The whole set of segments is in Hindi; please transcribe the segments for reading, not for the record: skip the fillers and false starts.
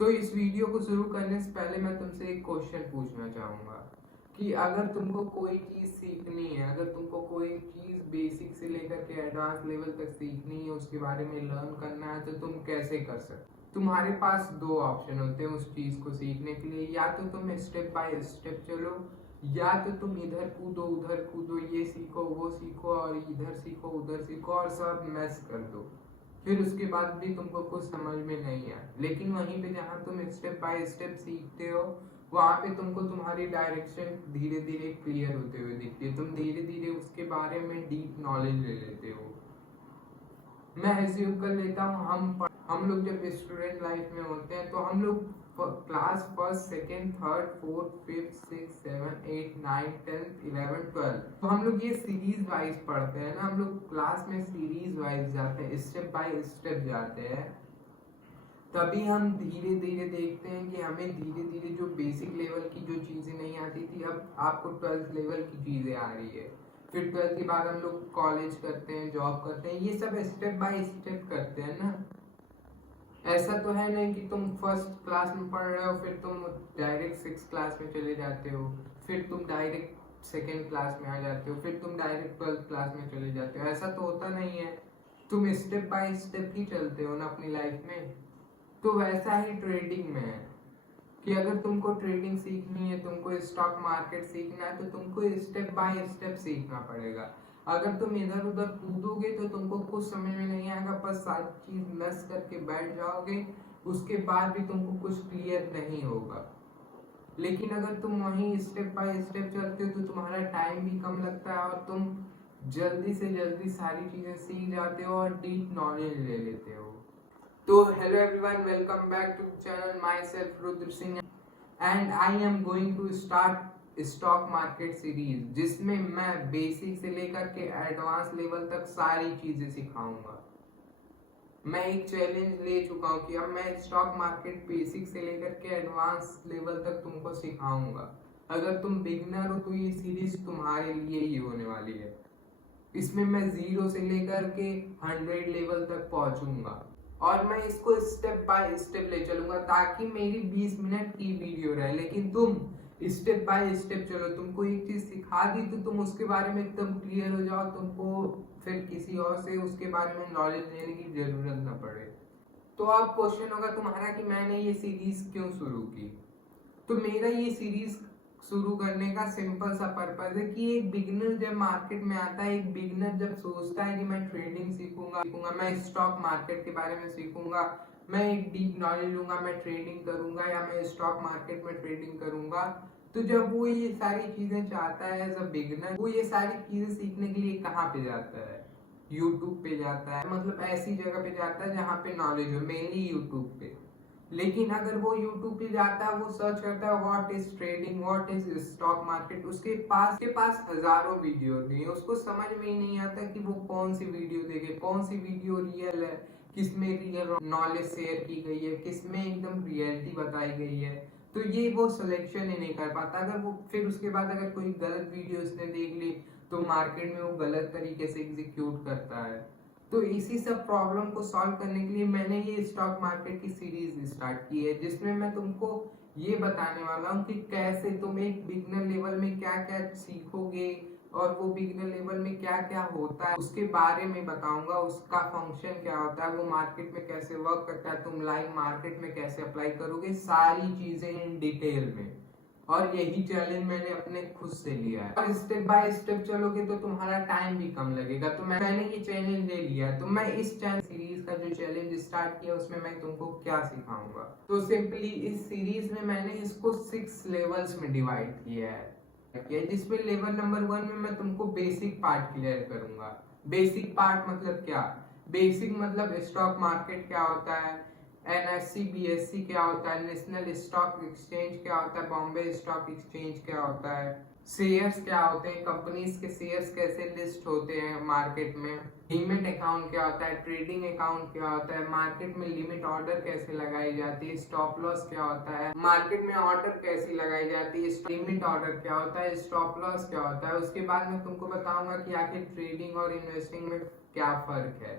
तो इस वीडियो को शुरू करने से पहले मैं तुमसे एक क्वेश्चन पूछना चाहूंगा कि अगर तुमको कोई चीज सीखनी है, अगर तुमको कोई चीज बेसिक से लेकर के एडवांस लेवल तक सीखनी है, उसके बारे में लर्न करना है, तो तुम कैसे कर सकते? तुम्हारे पास दो ऑप्शन होते हैं उस चीज को सीखने के लिए। या तो तुम स्टेप बाय स्टेप चलो, या तो तुम इधर कूदो उधर कूदो, ये सीखो वो सीखो और इधर सीखो उधर सीखो और सब मैस कर दो। फिर उसके बाद भी तुमको कुछ समझ में नहीं आया। लेकिन वहीं पे जहाँ तुम स्टेप बाय स्टेप सीखते हो, वहां पे तुमको तुम्हारी डायरेक्शन धीरे धीरे क्लियर होते हुए दिखती है। तुम धीरे धीरे उसके बारे में डीप नॉलेज ले लेते हो। मैं एज्यूम कर लेता हूँ, हम लोग जब स्टूडेंट लाइफ में होते हैं तो हम लोग class first second third fourth fifth six seven eight nine 10th 11 12, तो हम लोग ये सीरीज वाइज पढ़ते हैं ना। हम लोग क्लास में सीरीज वाइज जाते हैं, स्टेप बाय स्टेप जाते हैं। तभी हम धीरे धीरे देखते हैं कि हमें धीरे धीरे जो बेसिक लेवल की जो चीजें नहीं आती थी, अब आपको 12th लेवल की चीजें आ रही है। फिर 12th के बाद हम लोग कॉलेज करते हैं, जॉब करते हैं, ये सब स्टेप बाय स्टेप करते हैं ना। ऐसा तो है नहीं कि तुम फर्स्ट क्लास में पढ़ रहे हो फिर तुम डायरेक्ट 6th क्लास में चले जाते हो, फिर तुम डायरेक्ट सेकेंड क्लास में आ जाते हो, फिर तुम डायरेक्ट 12th क्लास में चले जाते हो। ऐसा तो होता नहीं है। तुम स्टेप बाय स्टेप ही चलते हो ना अपनी लाइफ में। तो वैसा ही ट्रेडिंग में है कि अगर तुमको ट्रेडिंग सीखनी है, तुमको स्टॉक मार्केट सीखना है, तो तुमको स्टेप बाय स्टेप सीखना पड़ेगा। अगर तुम इधर उधर कूदोगे तो तुमको कुछ समझ में नहीं आएगा, बस सारी चीज मिस करके बैठ जाओगे, उसके बाद भी तुमको कुछ क्लियर नहीं होगा। लेकिन अगर तुम वहीं स्टेप बाय स्टेप चलते हो तो तुम्हारा टाइम भी कम लगता है और तुम जल्दी से जल्दी सारी चीजें सीख जाते हो और डीप नॉलेज ले लेते हो। तो hello everyone, welcome back to channel myself Rudra Singh and I am going to start stock market series, जिसमें मैं बेसिक से लेकर के एडवांस लेवल तक सारी चीजें सिखाऊंगा। मैं एक चैलेंज ले चुका हूँ कि अब मैं स्टॉक मार्केट बेसिक से लेकर के एडवांस लेवल तक तुमको सिखाऊंगा। अगर तुम बिगिनर हो तो ये सीरीज तुम्हारे लिए ही होने वाली है। इसमें मैं 0 से लेकर के 100 लेवल तक पहुंचूंगा और मैं इसको स्टेप बाय स्टेप ले चलूंगा ताकि मेरी 20 मिनट की वीडियो रहे। लेकिन तुम स्टेप बाय स्टेप चलो, तुमको एक चीज सिखा दी तो तुम उसके बारे में एकदम क्लियर हो जाओ, तुमको फिर किसी और से उसके बारे में नॉलेज लेने की जरूरत ना पड़े। तो अब क्वेश्चन होगा तुम्हारा कि मैंने ये सीरीज क्यों शुरू की। तो मेरा ये सीरीज शुरू करने का सिंपल सा पर्पज है कि एक बिगिनर जब मार्केट में आता है, एक बिगिनर जब सोचता है कि मैं ट्रेडिंग सीखूंगा, मैं स्टॉक मार्केट के बारे में सीखूंगा, मैं एक डीप नॉलेज लूंगा, मैं ट्रेडिंग करूंगा या मैं स्टॉक मार्केट में ट्रेडिंग करूंगा, तो जब वो ये सारी चीजें चाहता है एज अ बिगिनर, वो ये सारी चीजें सीखने के लिए कहाँ पे जाता है? यूट्यूब पे जाता है। मतलब ऐसी जगह पे जाता है जहाँ पे नॉलेज हो, मेनली यूट्यूब पे। लेकिन अगर वो यूट्यूब पे जाता है, वो सर्च करता है what is trading, what is stock market, उसके पास हजारों वीडियो होती है। उसको समझ में ही नहीं आता कि वो कौन सी वीडियो देखे, कौन सी वीडियो रियल है, किसमें रियल नॉलेज शेयर की गई है, किसमें एकदम रियलिटी बताई गई है। तो ये वो सिलेक्शन ही नहीं कर पाता। अगर वो फिर उसके बाद अगर कोई गलत वीडियो उसने देख ली तो मार्केट में वो गलत तरीके से एग्जीक्यूट करता है। तो इसी सब प्रॉब्लम को सॉल्व करने के लिए मैंने ये स्टॉक मार्केट की सीरीज स्टार्ट की है, जिसमें मैं तुमको ये बताने वाला हूँ कि कैसे तुम एक बिगिनर लेवल में क्या क्या सीखोगे और वो बिगिनर लेवल में क्या क्या होता है उसके बारे में बताऊंगा। उसका फंक्शन क्या होता है, वो मार्केट में कैसे वर्क करता है, तुम लाइव मार्केट में कैसे अप्लाई करोगे, सारी चीजें इन डिटेल में। और यही चैलेंज मैंने अपने खुद से लिया है। और स्टेप बाय स्टेप चलोगे तो तुम्हारा टाइम भी कम लगेगा। तो मैंने ये चैलेंज ले लिया है। तो मैं इस चैलेंज सीरीज का जो चैलेंज स्टार्ट किया उसमें मैं तुमको क्या सिखाऊंगा। तो सिंपली इस सीरीज में मैंने इसको 6 लेवल्स में डिवाइड किया है, जिसमें लेवल नंबर 1 में मैं तुमको बेसिक पार्ट क्लियर करूंगा। बेसिक पार्ट मतलब क्या? बेसिक मतलब स्टॉक मार्केट क्या होता है, एनएससी बीएससी क्या होता है, नेशनल स्टॉक एक्सचेंज क्या होता है, बॉम्बे स्टॉक एक्सचेंज क्या होता है, शेयर्स क्या होते हैं, कंपनीज के शेयर्स कैसे लिस्ट होते हैं मार्केट में, डीमेट अकाउंट क्या होता है, ट्रेडिंग अकाउंट क्या होता है, मार्केट में लिमिट ऑर्डर कैसे लगाई जाती है, स्टॉप लॉस क्या होता है, मार्केट में ऑर्डर कैसी लगाई जाती है, लिमिट ऑर्डर क्या होता है, स्टॉप लॉस क्या होता है। उसके बाद मैं तुमको बताऊंगा कि आखिर ट्रेडिंग और इन्वेस्टिंग में क्या फर्क है।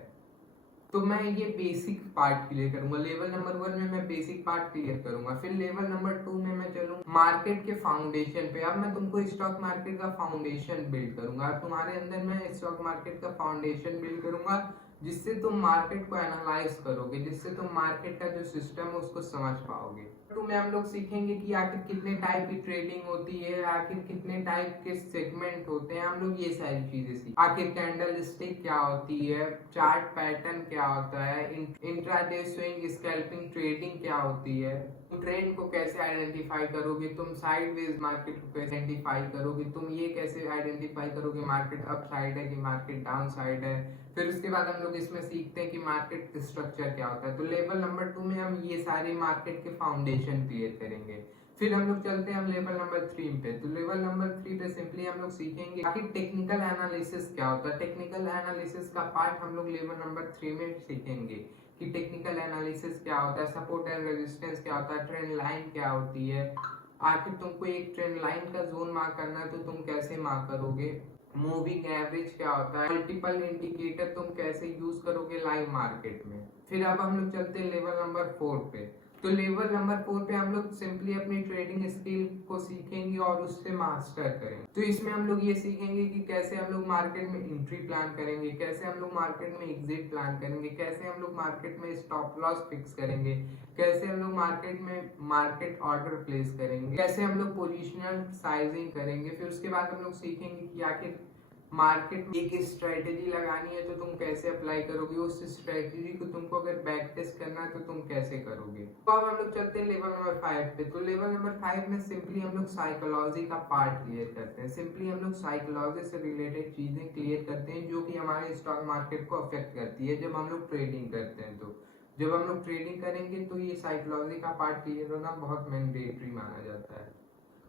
तो मैं ये बेसिक पार्ट क्लियर करूंगा। लेवल नंबर 1 में मैं बेसिक पार्ट क्लियर करूंगा। फिर लेवल नंबर 2 में मैं चलूँ मार्केट के फाउंडेशन पे। अब मैं तुमको स्टॉक मार्केट का फाउंडेशन बिल्ड करूंगा। अब तुम्हारे अंदर मैं स्टॉक मार्केट का फाउंडेशन बिल्ड करूंगा, जिससे तुम मार्केट को एनालाइज करोगे, जिससे तुम मार्केट का जो सिस्टम है उसको समझ पाओगे। तो में हम लोग सीखेंगे कि आखिर कितने टाइप की ट्रेडिंग होती है, आखिर कितने टाइप के सेगमेंट होते हैं, हम लोग ये सारी चीजें सीख, आखिर कैंडल स्टिक क्या होती है, चार्ट पैटर्न क्या होता है, इंट्राडे स्विंग स्कैल्पिंग ट्रेडिंग क्या होती है, ट्रेंड को कैसे आइडेंटिफाई करोगे, तुम साइडवेज मार्केट को कैसे आइडेंटिफाई करोगे, तुम ये कैसे आइडेंटिफाई करोगे मार्केट अप साइड है कि मार्केट डाउन साइड है। फिर उसके बाद हम लोग इसमें सीखते हैं कि मार्केट स्ट्रक्चर क्या होता है। तो लेवल नंबर 2 में हम ये सारे मार्केट के फाउंडेशन क्लियर करेंगे। फिर हम लोग चलते हैं हम लेवल नंबर 3 पे। तो लेवल नंबर 3 पे सिंपली हम लोग सीखेंगे कि टेक्निकल एनालिसिस क्या होता है। टेक्निकल एनालिसिस का पार्ट हम लोग लेवल नंबर 3 में सीखेंगे कि टेक्निकल एनालिसिस क्या होता है, सपोर्ट एंड रेजिस्टेंस क्या होता है, ट्रेंड लाइन क्या होती है। आखिर तुमको एक ट्रेंड लाइन का जोन मार्क करना है तो तुम कैसे मार्क करोगे, मूविंग एवरेज क्या होता है, मल्टीपल इंडिकेटर तुम कैसे यूज करोगे लाइव मार्केट में। फिर अब हम लोग चलते हैं लेवल नंबर 4 पे। तो लेवल नंबर 4 पे हम लोग सिंपली अपनी ट्रेडिंग स्किल को सीखेंगे और उससे मास्टर करेंगे। तो इसमें हम लोग ये सीखेंगे कि कैसे हम लोग मार्केट में एंट्री प्लान करेंगे, कैसे हम लोग मार्केट में एग्जिट प्लान करेंगे, कैसे हम लोग मार्केट में स्टॉप लॉस फिक्स करेंगे, कैसे हम लोग मार्केट में मार्केट ऑर्डर प्लेस करेंगे, कैसे हम लोग पोजिशनल साइजिंग करेंगे। फिर उसके बाद हम लोग सीखेंगे कि आखिर मार्केट में एक स्ट्रेटेजी लगानी है तो तुम कैसे अप्लाई करोगे, उस स्ट्रेटेजी को तुमको अगर बैक टेस्ट करना है तो तुम कैसे करोगे। तो अब हम लोग चलते हैं लेवल नंबर 5 पे। तो लेवल नंबर 5 में सिंपली हम लोग साइकोलॉजी का पार्ट क्लियर करते हैं। सिंपली हम लोग साइकोलॉजी से रिलेटेड चीजें क्लियर करते हैं जो कि हमारे स्टॉक मार्केट को अफेक्ट करती है जब हम लोग ट्रेडिंग करते हैं। तो जब हम लोग ट्रेडिंग करेंगे तो ये साइकोलॉजी का पार्ट क्लियर होना बहुत मैंडेटरी माना जाता है।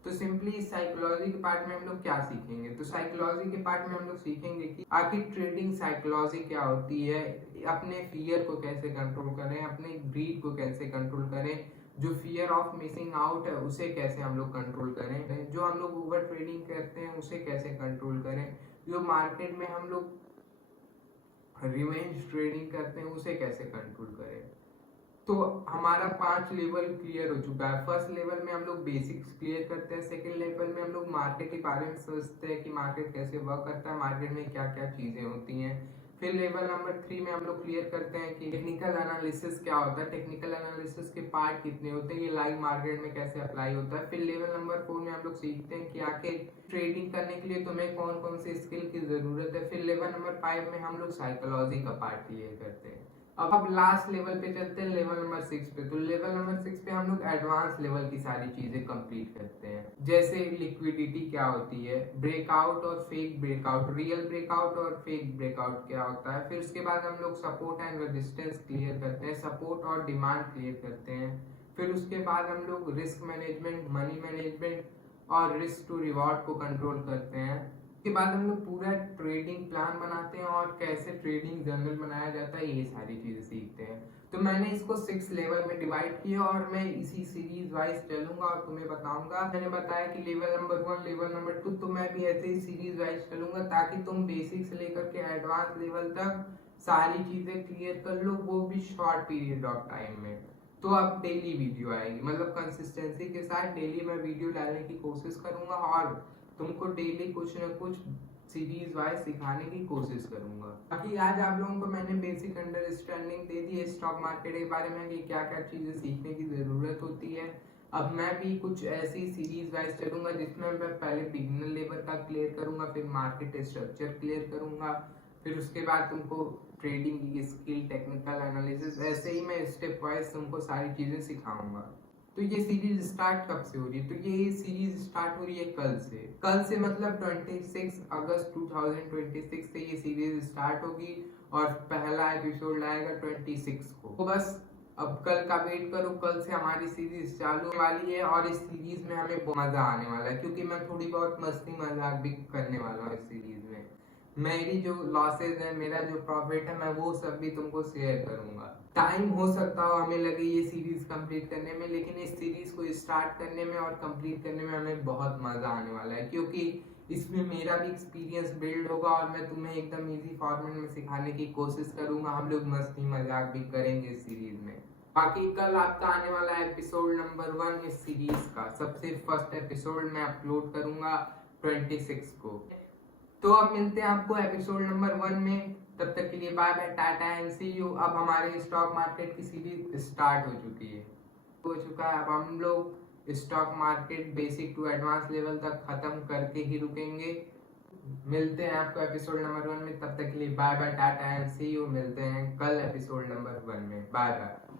तो सिंपली साइकोलॉजी के पार्ट में हम लोग क्या सीखेंगे। तो साइकोलॉजी के पार्ट में हम लोग सीखेंगे कि आखिर ट्रेडिंग साइकोलॉजी क्या होती है, अपने फियर को कैसे कंट्रोल करें, अपने ग्रीड को कैसे कंट्रोल करें, जो फियर ऑफ मिसिंग आउट है उसे कैसे हम लोग कंट्रोल करें, जो हम लोग ओवर ट्रेडिंग करते हैं उसे कैसे कंट्रोल करें, जो मार्केट में हम लोग रिवेंज ट्रेडिंग करते हैं उसे कैसे कंट्रोल करें। तो हमारा 5 लेवल क्लियर हो चुका है। फर्स्ट लेवल में हम लोग बेसिक्स क्लियर करते हैं, सेकंड लेवल में हम लोग मार्केट के बारे में समझते हैं कि मार्केट कैसे वर्क करता है, मार्केट में क्या क्या चीजें होती हैं। फिर लेवल नंबर 3 में हम लोग क्लियर करते हैं कि टेक्निकल एनालिसिस क्या होता है, टेक्निकल एनालिसिस के पार्ट कितने होते हैं, ये लाइव मार्केट में कैसे अप्लाई होता है। फिर लेवल नंबर 4 में हम लोग सीखते हैं कि आखिर ट्रेडिंग करने के लिए तुम्हें कौन कौन से स्किल की जरूरत है। फिर लेवल नंबर 5 में हम लोग साइकोलॉजी का पार्ट क्लियर करते हैं। अब लास्ट लेवल पे चलते हैं लेवल नंबर 6 पे। तो लेवल नंबर 6 पे हम लोग एडवांस लेवल की सारी चीजें कंप्लीट करते हैं, जैसे लिक्विडिटी क्या होती है, ब्रेकआउट और फेक ब्रेकआउट, रियल ब्रेकआउट और फेक ब्रेकआउट क्या होता है। फिर उसके बाद हम लोग सपोर्ट एंड रेजिस्टेंस क्लियर करते हैं, सपोर्ट और डिमांड क्लियर करते हैं। फिर उसके बाद हम लोग रिस्क मैनेजमेंट, मनी मैनेजमेंट और रिस्क टू रिवॉर्ड को कंट्रोल करते हैं। उसके बाद हम लोग पूरा ट्रेडिंग प्लान बनाते हैं और कैसे ट्रेडिंग जर्नल बनाया जाता है, ये सारी चीजें सीखते हैं। तो मैंने इसको 6 लेवल में डिवाइड किया और मैं इसी सीरीज वाइज चलूंगा और तुम्हें बताऊंगा। मैंने बताया कि लेवल नंबर 1, लेवल नंबर 2, तो मैं भी ऐसे ही सीरीज वाइज चलूंगा ताकि तुम बेसिक से लेकर के एडवांस लेवल तक सारी चीजें क्लियर कर लो, वो भी शॉर्ट पीरियड ऑफ टाइम में। तो अब डेली वीडियो आएगी, मतलब कंसिस्टेंसी के साथ डेली मैं वीडियो डालने की कोशिश करूंगा और तुमको डेली कुछ न कुछ सीरीज वाइज सिखाने की कोशिश करूंगा। बाकी आज आप लोगों को मैंने बेसिक अंडरस्टैंडिंग दे दी है स्टॉक मार्केट के बारे में कि क्या क्या चीजें सीखने की जरूरत होती है। अब मैं भी कुछ ऐसी सीरीज वाइज चलूंगा जिसमें मैं पहले बिगिनर लेवल का क्लियर करूंगा, फिर मार्केट स्ट्रक्चर क्लियर करूंगा, फिर उसके बाद तुमको ट्रेडिंग की स्किल, टेक्निकल एनालिसिस, ऐसे ही मैं स्टेप वाइज तुमको सारी चीजें सिखाऊंगा। तो ये सीरीज स्टार्ट कब से हो रही है। तो ये सीरीज स्टार्ट हो रही है कल से मतलब 26 अगस्त 2026 से ये सीरीज स्टार्ट होगी और पहला एपिसोड आएगा 26 को। तो बस अब कल का वेट करो, कल से हमारी सीरीज चालू होने वाली है और इस सीरीज में हमें मजा आने वाला है क्योंकि मैं थोड़ी बहुत मस्ती मजाक भी करने वाला हूँ इस सीरीज में। मेरी जो लॉसेज है, मेरा जो प्रॉफिट है, मैं वो सब भी तुमको शेयर करूंगा। टाइम हो सकता हो हमें लगे ये सीरीज कंप्लीट करने में, लेकिन इस सीरीज को स्टार्ट करने में और कंप्लीट करने में हमें बहुत मजा आने वाला है क्योंकि इसमें मेरा भी एक्सपीरियंस बिल्ड होगा और मैं तुम्हें एकदम इजी फॉर्मेट में सिखाने की कोशिश करूंगा। हम लोग मस्ती मजाक भी करेंगे इस सीरीज में। बाकी कल आपका आने वाला एपिसोड नंबर 1 इस सीरीज का सबसे फर्स्ट एपिसोड मैं अपलोड करूंगा 26 को। तो अब मिलते हैं आपको एपिसोड नंबर 1 में। तब तक के लिए bye bye, tata and see you. अब हमारे स्टॉक मार्केट की सीरीज स्टार्ट हो चुकी है, अब हम लोग stock market basic to advance level तक खत्म करके ही रुकेंगे। मिलते हैं आपको एपिसोड नंबर 1 में। तब तक के लिए bye bye, tata and see you. मिलते हैं कल एपिसोड नंबर 1 में। Bye bye.